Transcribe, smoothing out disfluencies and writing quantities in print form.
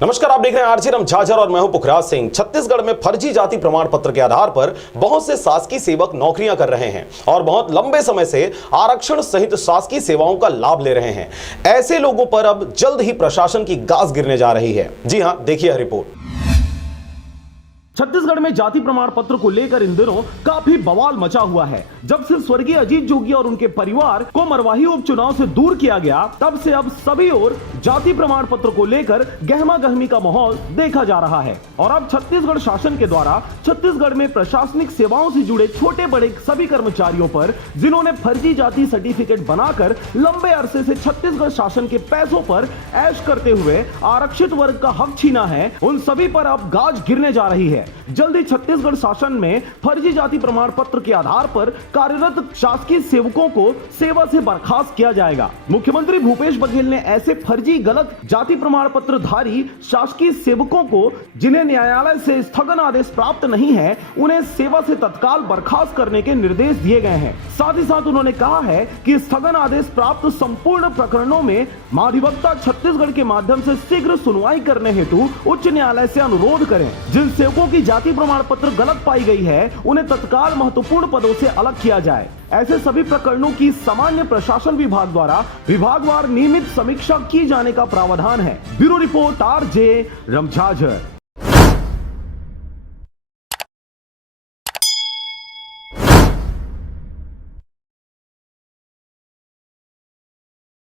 नमस्कार, आप देख रहे हैं आरजे रमझाझर और मैं हूं पुखराज सिंह। छत्तीसगढ़ में फर्जी जाति प्रमाण पत्र के आधार पर बहुत से शासकीय सेवक नौकरियां कर रहे हैं और बहुत लंबे समय से आरक्षण सहित शासकीय सेवाओं का लाभ ले रहे हैं। ऐसे लोगों पर अब जल्द ही प्रशासन की गाज गिरने जा रही है। जी हां, देखिए रिपोर्ट। छत्तीसगढ़ में जाति प्रमाण पत्र को लेकर इन दिनों काफी बवाल मचा हुआ है। जब से स्वर्गीय अजीत जोगी और उनके परिवार को मरवाही उपचुनाव से दूर किया गया, तब से अब सभी ओर जाति प्रमाण पत्र को लेकर गहमा गहमी का माहौल देखा जा रहा है। और अब छत्तीसगढ़ शासन के द्वारा छत्तीसगढ़ में प्रशासनिक सेवाओं से जुड़े छोटे बड़े सभी कर्मचारियों पर, जिन्होंने फर्जी जाति सर्टिफिकेट बनाकर लंबे अरसे से छत्तीसगढ़ शासन के पैसों पर ऐश करते हुए आरक्षित वर्ग का हक छीना है, उन सभी पर अब गाज गिरने जा रही है। जल्द ही छत्तीसगढ़ शासन में फर्जी जाति प्रमाण पत्र के आधार पर कार्यरत शासकीय सेवकों को सेवा से बर्खास्त किया जाएगा। मुख्यमंत्री भूपेश बघेल ने ऐसे फर्जी गलत जाति प्रमाण पत्र धारी शासकीय सेवकों को, जिन्हें न्यायालय से स्थगन आदेश प्राप्त नहीं है, उन्हें सेवा से तत्काल बर्खास्त करने के निर्देश दिए गए हैं। साथ ही साथ उन्होंने कहा है कि स्थगन आदेश प्राप्त संपूर्ण प्रकरणों में महाधिवक्ता छत्तीसगढ़ के माध्यम से शीघ्र सुनवाई करने हेतु उच्च न्यायालय से अनुरोध करें। जिन सेवकों की जाति प्रमाण पत्र गलत पाई गई है, उन्हें तत्काल महत्वपूर्ण पदों से अलग किया जाए। ऐसे सभी प्रकरणों की सामान्य प्रशासन विभाग द्वारा विभागवार नियमित समीक्षा की जाने का प्रावधान है। Bureau report, RJ रमझाझर।